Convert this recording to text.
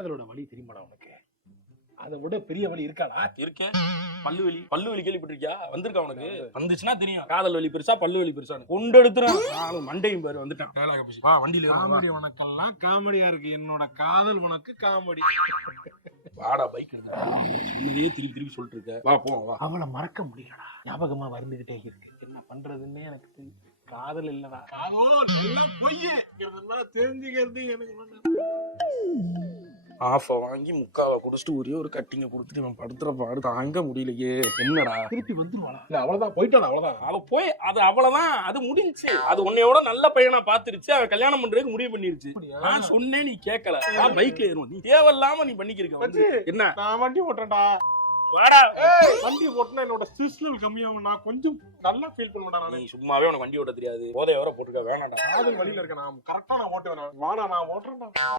காதலோட வலி தெரியுமாடா உனக்கு? அதை விட பெரிய வலி இருக்காடா? இருக்கேன். பல்லு வலி கேள்விப்பட்டிருக்கியா? வந்திருக்கா உனக்கு? வந்துச்சுன்னா தெரியும் காதல் வலி பெருசா பல்லு வலி பெருசா. கொண்டு எடுத்துரும். நானும் மண்டையும் பேர் வந்துட்டேன். டயலாக பேசி வா வண்டியில. காமெடி உனக்கெல்லாம் காமெடியா இருக்கு, என்னோட காதல் உனக்கு காமெடி. வாடா பைக் எடுத்துடா. சொல்லியே திருப்பி சொல்லிட்டு இருக்க. வா போவோம் வா. அவளை மறக்க முடியலடா, ஞாபகமா வந்துகிட்டே இருக்கு. என்ன பண்றதுன்னே எனக்கு தெரியும். காதல் இல்லடா, காதல் எல்லாம் பொய்யே. இதெல்லாம் தெரிஞ்சுக்கிறது எனக்கு ஆஃப வாங்கி முக்காவை குடிச்சிட்டு ஒரே ஒரு கட்டிங்க கொடுத்துட்டு இவன் படுத்துற பாடு தாங்க முடியலையே. என்னடா திருப்பி வந்துருவாளா? இல்ல அவ்வளவுதான், போயிட்டான் அவ்வளவுதான். அவ போய் அது அவ்வளவுதான், அது முடிஞ்சுச்சு. அது உன்னையோட நல்ல பையனா பாத்துருச்சு. அவ கல்யாணம் பண்றதுக்கு முடிவு பண்ணிருச்சு. நான் சொன்னேன் நீ கேட்கல. நான் பைக்ல ஏறுவோம். நீ தேவையில்லாம நீ பண்ணிக்கிறீங்க. என்ன நான் வண்டி ஓட்டுறேன்டா. வாடா. வண்டி ஓட்டுனா என்னோட ஸ்ட்ரெஸ் லெவல் கம்மியாகும். நான் கொஞ்சம் நல்லா ஃபீல் பண்ணுவேன். நீ சும்மாவே உனக்கு வண்டி ஓட்ட தெரியாது, போதை வர போட்டுருக்க வேணாடா. காதல் வழியில இருக்க நான் கரெக்டா நான் ஓட்டுவேன். வாடா நான் ஓட்டுறேன்டா.